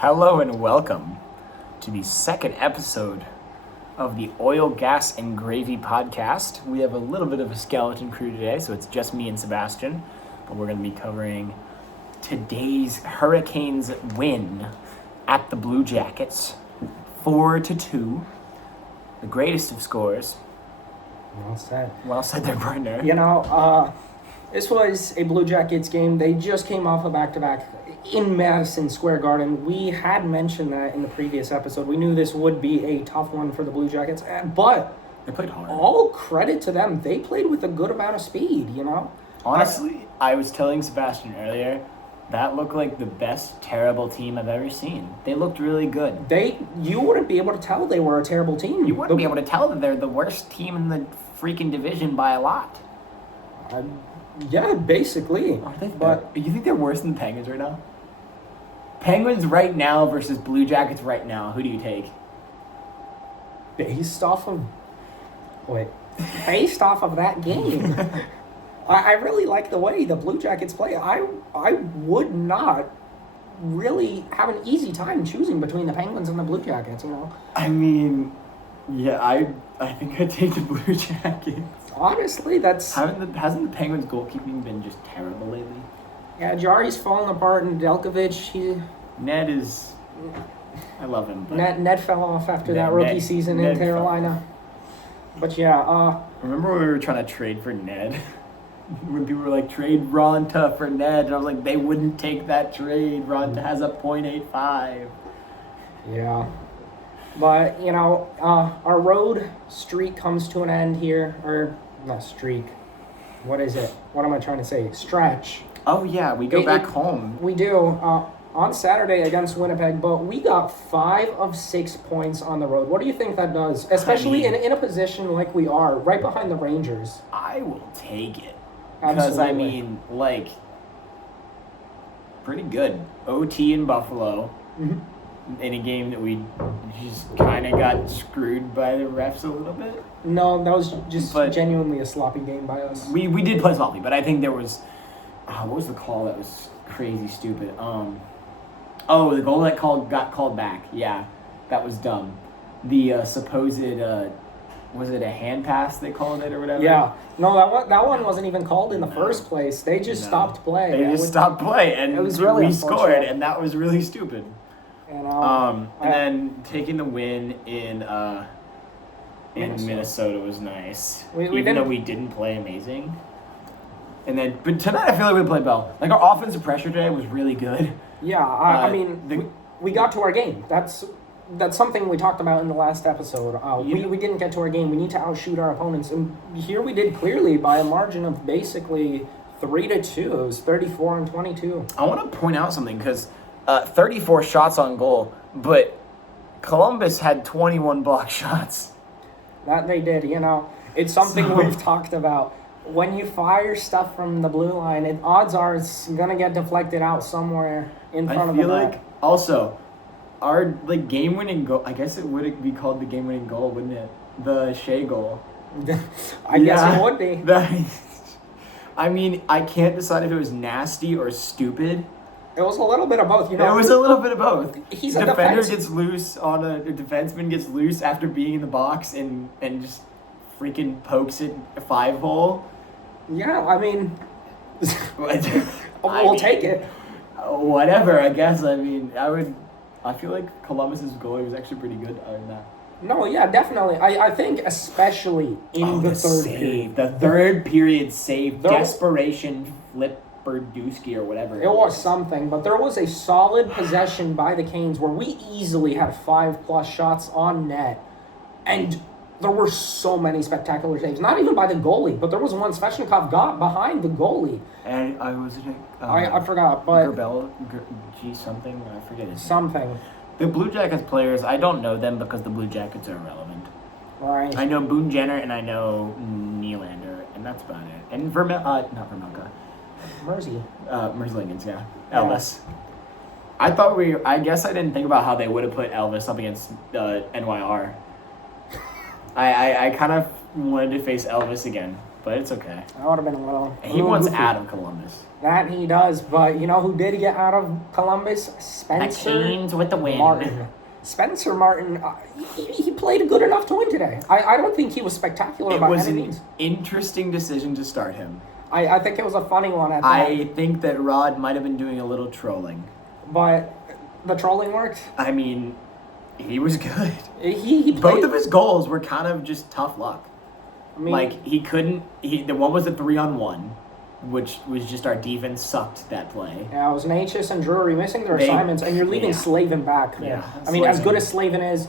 Hello and welcome to the second episode of the Oil, Gas, and Gravy podcast. We have a little bit of a skeleton crew today, so it's just me and Sebastian, but we're going to be covering today's Hurricanes win at the Blue Jackets, 4-2, the greatest of scores. Well said. Well said there, partner. This was a Blue Jackets game. They just came off a back-to-back in Madison Square Garden. We had mentioned that in the previous episode. We knew this would be a tough one for the Blue Jackets, but They played hard. all credit to them. They played with a good amount of speed, Honestly, I was telling Sebastian earlier, that looked like the best terrible team I've ever seen. They looked really good. You wouldn't be able to tell they were a terrible team. You wouldn't be able to tell that they're the worst team in the freaking division by a lot. Yeah, basically. Are they? But you think they're worse than the Penguins right now? Penguins right now versus Blue Jackets right now. Who do you take? based off of that game. I really like the way the Blue Jackets play. I would not really have an easy time choosing between the Penguins and the Blue Jackets, I mean, yeah, I think I'd take the Blue Jackets. Honestly, hasn't the Penguins' goalkeeping been just terrible lately? Yeah, Jari's falling apart, and Delkovich, Ned is... I love him. But Ned fell off after that rookie season in Carolina. But yeah, remember when we were trying to trade for Ned? When people were like, trade Ronta for Ned, and I was like, they wouldn't take that trade. Ronta has a .85. Yeah. But, our road streak comes to an end here. Or, not streak. What is it? What am I trying to say? Stretch. Oh, yeah, we go back home. We do. On Saturday against Winnipeg, but we got 5 of 6 points on the road. What do you think that does? Especially in a position like we are, right behind the Rangers. I will take it. Absolutely. Because, pretty good. OT in Buffalo. Mm-hmm. In a game that we just kind of got screwed by the refs a little bit. No, that was just genuinely a sloppy game by us. We did play sloppy, but I think there was... what was the call that was crazy stupid? The goal that got called back. Yeah, that was dumb. The supposed... was it a hand pass they called it or whatever? Yeah. No, that one wasn't even called in the first place. They just stopped play. They just stopped play, and it was really we scored, and that was really stupid. And then taking the win in Minnesota was nice. Even though we didn't play amazing. But tonight I feel like we played well. Like, our offensive pressure today was really good. Yeah, we got to our game. That's something we talked about in the last episode. We didn't get to our game. We need to outshoot our opponents. And here we did clearly by a margin of basically 3-2. It was 34-22. I want to point out something because 34 shots on goal, but Columbus had 21 block shots. That they did, It's something we've talked about. When you fire stuff from the blue line, odds are it's going to get deflected out somewhere in front of the net. I feel like, also, our game-winning goal, I guess it would be called the game-winning goal, wouldn't it? The Shea goal. I guess it would be. I can't decide if it was nasty or stupid. It was a little bit of both, It was a little bit of both. He's a defender gets loose a defenseman gets loose after being in the box and just freaking pokes it a 5-hole. Yeah, we'll take it. Whatever, I guess. I feel like Columbus's goalie was actually pretty good other than that. No, yeah, definitely. I think especially in the third period. The third period save, desperation, flip, Berdusky or whatever. It was something, but there was a solid possession by the Canes where we easily had 5+ shots on net, and there were so many spectacular saves. Not even by the goalie, but there was one Svechnikov got behind the goalie. And I forgot, but something, I forget his name. Something. The Blue Jackets players, I don't know them because the Blue Jackets are irrelevant. Right. I know Boone Jenner and I know Nylander, and that's about it. And not Vermelka. Merzlikins, yeah. Elvis. I guess I didn't think about how they would have put Elvis up against NYR. I kind of wanted to face Elvis again. but it's okay. That would have been a little. He wants out of Columbus. That he does, but you know who did get out of Columbus? Spencer The Canes with the win. Martin. Spencer Martin, he played good enough to win today. I don't think he was spectacular by any means. It was an interesting decision to start him. I think it was a funny one at that. I think that Rod might have been doing a little trolling. But the trolling worked. I mean, he was good. He played, Both of his goals were kind of just tough luck. I mean, Like, the one was a 3-on-1, which was just our defense sucked that play. yeah, it was Natchez and Drury missing their assignments, and you're leaving Slavin back there. Yeah, I mean, as Slavin. good as Slavin is...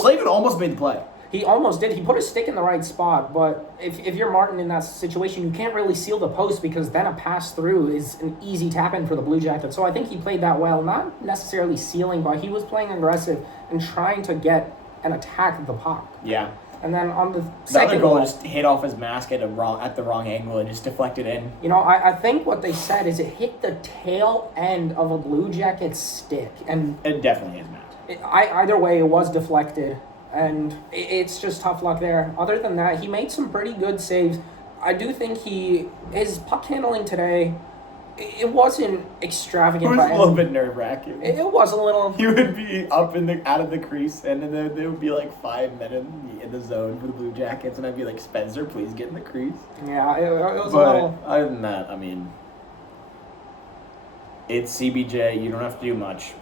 Slavin almost made the play. He almost did. He put his stick in the right spot, but if you're Martin in that situation, you can't really seal the post because then a pass through is an easy tap-in for the Blue Jackets. So I think he played that well, not necessarily sealing, but he was playing aggressive and trying to get an attack of the puck. Yeah. And then on the The second other goal just hit off his mask at the wrong angle and just deflected in. you know, I think what they said is it hit the tail end of a Blue Jacket stick, and It definitely is mask. either way, it was deflected, and it's just tough luck there. Other than that, he made some pretty good saves. I do think his puck handling today, it wasn't extravagant. It was by a little any- bit nerve-wracking. It was a little. He would be up out of the crease, and then there would be like 5 men in the zone for the Blue Jackets, and I'd be like, Spencer, please get in the crease. Yeah, it was a But little. other than that, I mean, it's CBJ. You don't have to do much.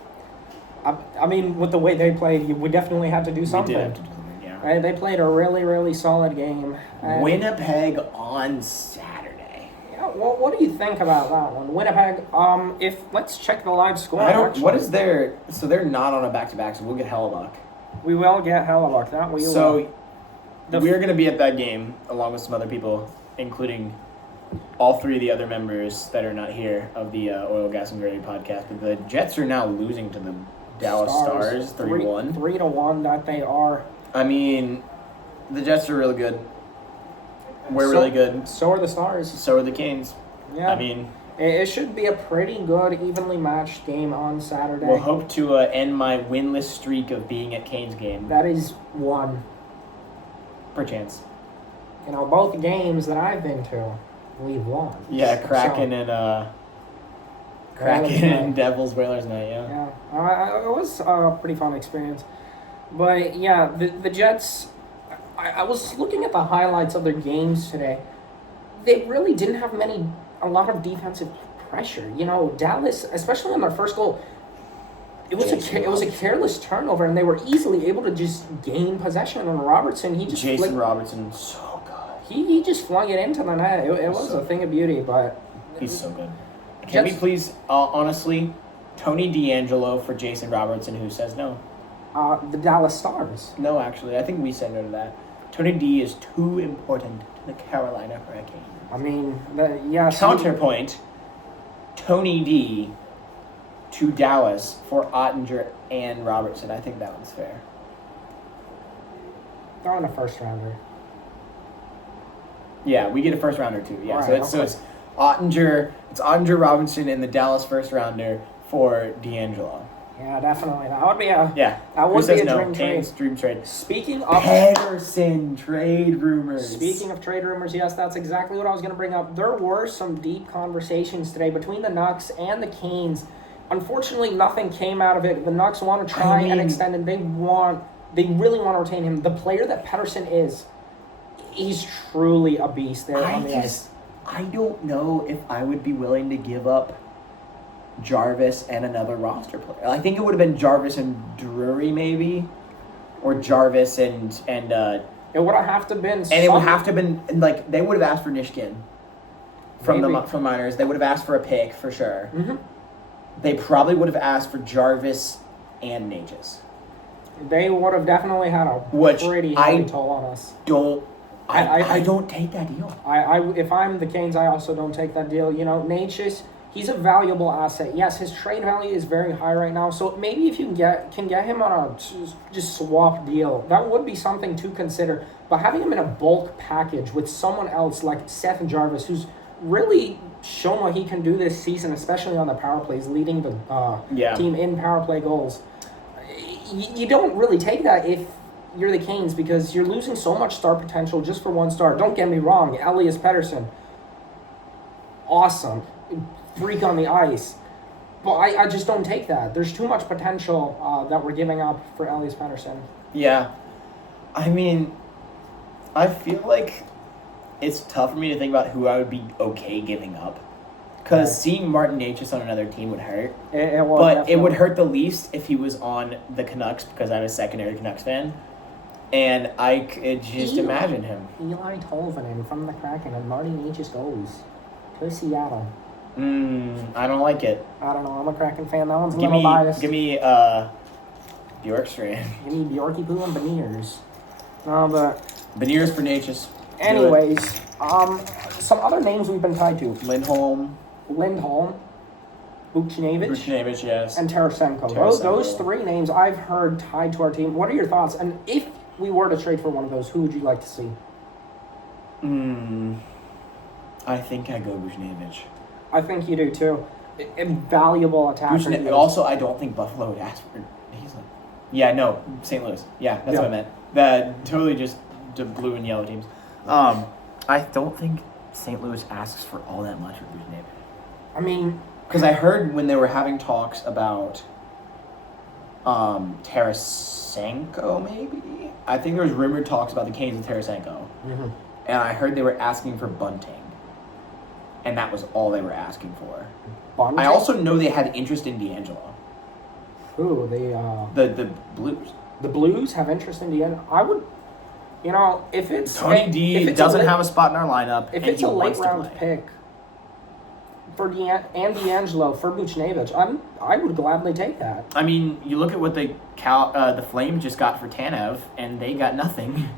I mean, with the way they played, we definitely had to do something. We did have to do something, yeah. Right? They played a really, really solid game. And Winnipeg on Saturday. yeah, what do you think about that one? Winnipeg, let's check the live score. Actually. What is their... So they're not on a back-to-back, so we'll get hella luck. We will get hella luck. That we will. So we're going to be at that game, along with some other people, including all 3 of the other members that are not here of the Oil, Gas, and Gravy podcast. But the Jets are now losing to the Dallas Stars 3-1. 3-1 that they are. I mean, the Jets are really good. We're really good. So are the Stars. So are the Canes. Yeah. I mean, it should be a pretty good, evenly matched game on Saturday. we'll hope to end my winless streak of being at Canes game. That is one. Perchance. You know, both games that I've been to, we've won. Yeah, Kraken So- and Devils Whalers night, yeah. Yeah, it was a pretty fun experience. But yeah, the Jets, I was looking at the highlights of their games today. They really didn't have a lot of defensive pressure. You know, Dallas, especially on their first goal, it was a careless turnover, and they were easily able to just gain possession on Robertson. Jason Robertson, so good. He just flung it into the net. It was a thing of beauty, but He's so good. Can we please, honestly, Tony DeAngelo for Jason Robertson, who says no? The Dallas Stars. No, actually, I think we said no to that. Tony D is too important to the Carolina Hurricanes. I mean, yes. Counterpoint, Tony D to Dallas for Ottinger and Robertson. I think that one's fair. They're on a first rounder. Yeah, we get a first rounder too. Yeah, Right, so it's Ottinger, Robinson, and the Dallas first rounder for DeAngelo. Yeah, definitely. That would be a Who says no? dream trade. Canes, dream trade. Speaking of Pedersen trade rumors. Speaking of trade rumors, yes, that's exactly what I was going to bring up. There were some deep conversations today between the Nucks and the Canes. Unfortunately, nothing came out of it. The Nucks want to try and extend, and they really want to retain him. The player that Pedersen is, he's truly a beast there on the ice. I don't know if I would be willing to give up Jarvis and another roster player. I think it would have been Jarvis and Drury maybe, or Jarvis and it would have to been. And it would have to have been like they would have asked for Nishkin from minors. They would have asked for a pick for sure. Mm-hmm. They probably would have asked for Jarvis and Natchez. They would have definitely had a pretty heavy toll on us. I don't take that deal. If I'm the Canes, I also don't take that deal. You know, Natchez, he's a valuable asset. Yes, his trade value is very high right now. So maybe if you can get him on a just swap deal, that would be something to consider. But having him in a bulk package with someone else like Seth Jarvis, who's really shown what he can do this season, especially on the power plays, leading the team in power play goals. You don't really take that if you're the Canes because you're losing so much star potential just for one star. Don't get me wrong, Elias Pettersson, awesome, freak on the ice. But I just don't take that. There's too much potential that we're giving up for Elias Pettersson. Yeah. I mean, I feel like it's tough for me to think about who I would be okay giving up. Because seeing Martin Necas on another team would hurt. It would hurt the least if he was on the Canucks because I'm a secondary Canucks fan. And I could just imagine him. Eli Tolvanen from the Kraken and Martin Necas goes to Seattle. I don't like it. I don't know. I'm a Kraken fan. That one's a little biased. Give me Bjorkstrand. Give me Bjorky Poo and Beniers. No, but Beniers for Necas. Anyways, some other names we've been tied to. Lindholm, Buchnevich, yes. and Tarasenko. Those three names I've heard tied to our team. What are your thoughts? And if we were to trade for one of those, who would you like to see? I think I go Buchnevich. I think you do too. Invaluable attacker. Also, I don't think Buffalo would ask for. St. Louis. Yeah, that's what I meant. That totally just the blue and yellow teams. I don't think St. Louis asks for all that much with Buchnevich. I mean, because I heard when they were having talks about Tarasenko, maybe. I think there was rumored talks about the Canes and Tarasenko, and I heard they were asking for Bunting. And that was all they were asking for. Bunting? I also know they had interest in D'Angelo. Who? The Blues. The Blues have interest in D'Angelo? I would, if it's... Tony D doesn't have a spot in our lineup, if it's a late round pick for D'Angelo for Buchnevich, I would gladly take that. I mean, you look at what the Flames just got for Tanev, and they got nothing.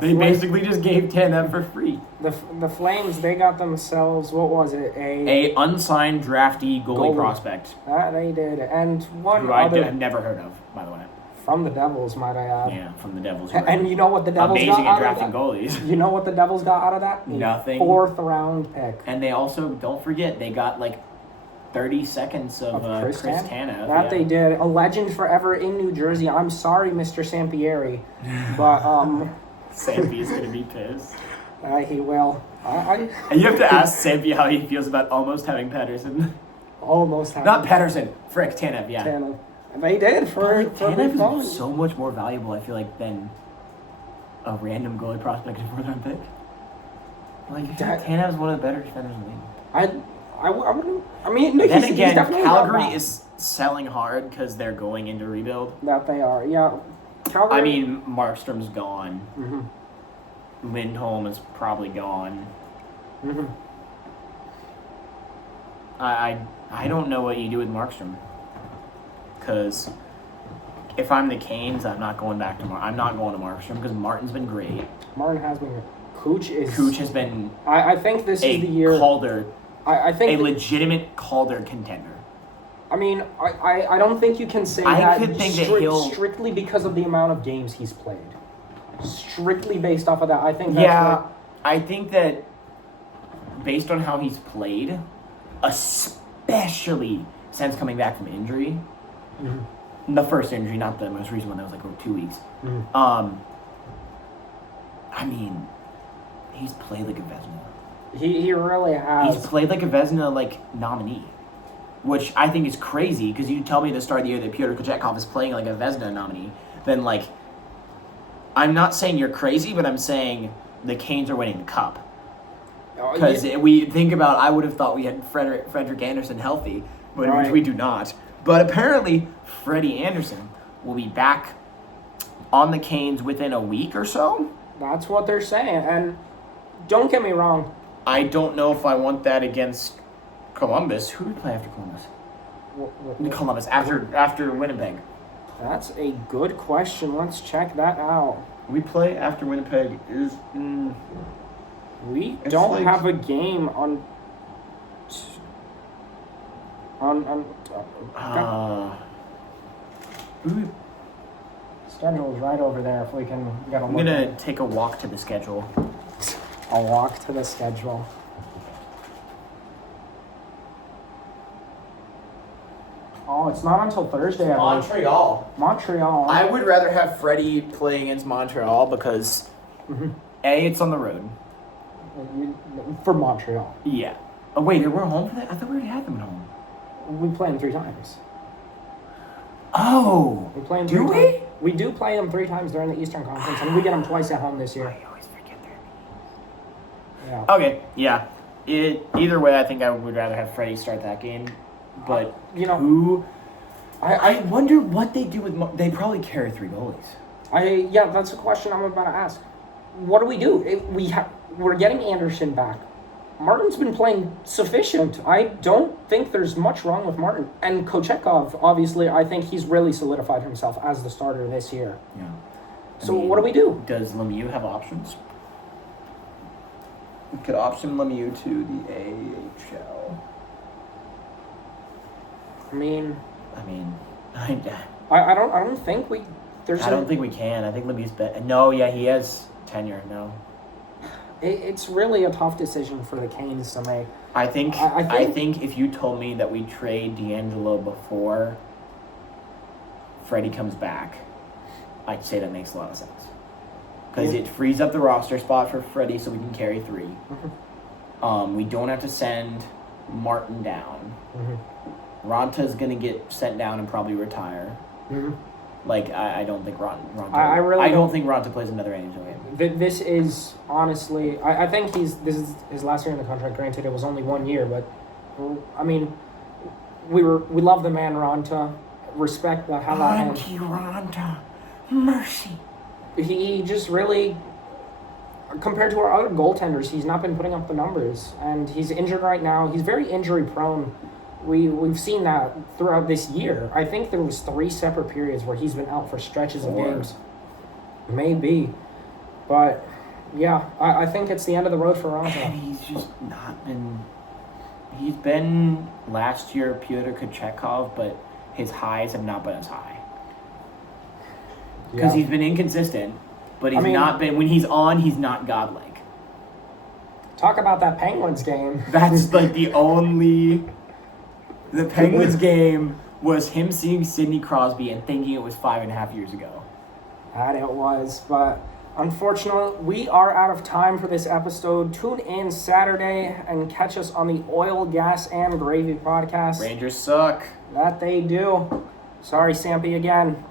They basically just gave Tanev for free. The Flames, they got themselves, what was it? A unsigned drafty goalie prospect. They did. And one I've never heard of, by the way. From the Devils, might I add. Yeah, from the Devils. And you know what the Devils got out of that? Amazing at drafting goalies. You know what the Devils got out of that? Nothing. 4th round pick. And they also, don't forget, they got 30 seconds of Chris Tanev. That they did. A legend forever in New Jersey. I'm sorry, Mr. Sampieri. But, Sampy is going to be pissed. He will. And you have to ask Sampy how he feels about almost having Pettersson. Not Pettersson. Frick, Tanev, yeah. Tanev. They did for Tanev is so much more valuable, I feel like, than a random goalie prospect in 4th round pick. Tanev's one of the better defenders in the league. I wouldn't. I mean, no, then again, Calgary is selling hard because they're going into rebuild. That they are, yeah. Calgary. I mean, Markstrom's gone. Lindholm is probably gone. I don't know what you do with Markstrom. Because if I'm the Canes, I'm not going back to I'm not going to Markstrom because Martin's been great. Martin has been great. Cooch has been. I think this is the year. Calder. I think a legitimate Calder contender. I mean, I don't think you can say strictly because of the amount of games he's played. Strictly based off of that, I think. I think that based on how he's played, especially since coming back from injury, the first injury, not the most recent one that was 2 weeks. I mean, he's played like a Vezina. He really has. He's played like a Vezina nominee, which I think is crazy because you tell me at the start of the year that Pyotr Kochetkov is playing like a Vezina nominee, then I'm not saying you're crazy, but I'm saying the Canes are winning the cup. Because we think about, I would have thought we had Frederick Anderson healthy, which we do not. But apparently, Freddie Anderson will be back on the Canes within a week or so. That's what they're saying. And don't get me wrong. I don't know if I want that against Columbus. Who do we play after Columbus? Columbus, after Winnipeg. That's a good question. Let's check that out. We play after Winnipeg is... we don't have a game on... Schedule's right over there if we can get a look. I'm going to take a walk to the schedule. A walk to the schedule. Oh, it's not until Thursday. I believe. Montreal. Montreal. I would rather have Freddie playing against Montreal because, A, it's on the road. For Montreal. Yeah. Oh, wait, they were home for that? I thought we already had them at home. We play them 3 times. Oh. We play them do 3 we? times. We do play them 3 times during the Eastern Conference, and we get them twice at home this year. I always forget that. Yeah. Okay, yeah. Either way, I think I would rather have Freddie start that game. But, I wonder what they do with... They probably carry 3 goalies. Yeah, that's a question I'm about to ask. What do we do? We're getting Anderson back. Martin's been playing sufficient. I don't think there's much wrong with Martin. And Kochetkov, obviously, I think he's really solidified himself as the starter this year. Yeah. So what do we do? Does Lemieux have options? We could option Lemieux to the AHL. I don't think we... I don't think we can. I think Lemieux's better. No, yeah, he has tenure. No. It's really a tough decision for the Canes to make. I think if you told me that we trade D'Angelo before Freddie comes back, I'd say that makes a lot of sense. Because it frees up the roster spot for Freddie so we can carry 3. We don't have to send Martin down. Ronta's going to get sent down and probably retire. I don't think Ronta. I don't think Ronta plays another NHL game. This is honestly, I think this is his last year in the contract. Granted, it was only 1 year, but I mean, we love the man Ronta. Respect the hell out of him. Ronta, mercy. He just really, compared to our other goaltenders, he's not been putting up the numbers, and he's injured right now. He's very injury prone. We've seen that throughout this year. I think there was 3 separate periods where he's been out for stretches of games. Maybe. But, yeah, I think it's the end of the road for Ronta. And he's just not been... He's been last year Pyotr Kochetkov, but his highs have not been as high. Because he's been inconsistent, but he's not been... When he's on, he's not godlike. Talk about that Penguins game. That's like the only... The Penguins game was him seeing Sidney Crosby and thinking it was 5.5 years ago. That it was, but unfortunately, we are out of time for this episode. Tune in Saturday and catch us on the Oil, Gas, and Gravy podcast. Rangers suck. That they do. Sorry, Sampy again.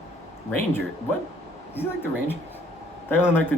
Ranger? What? Is he like the Rangers? They only like the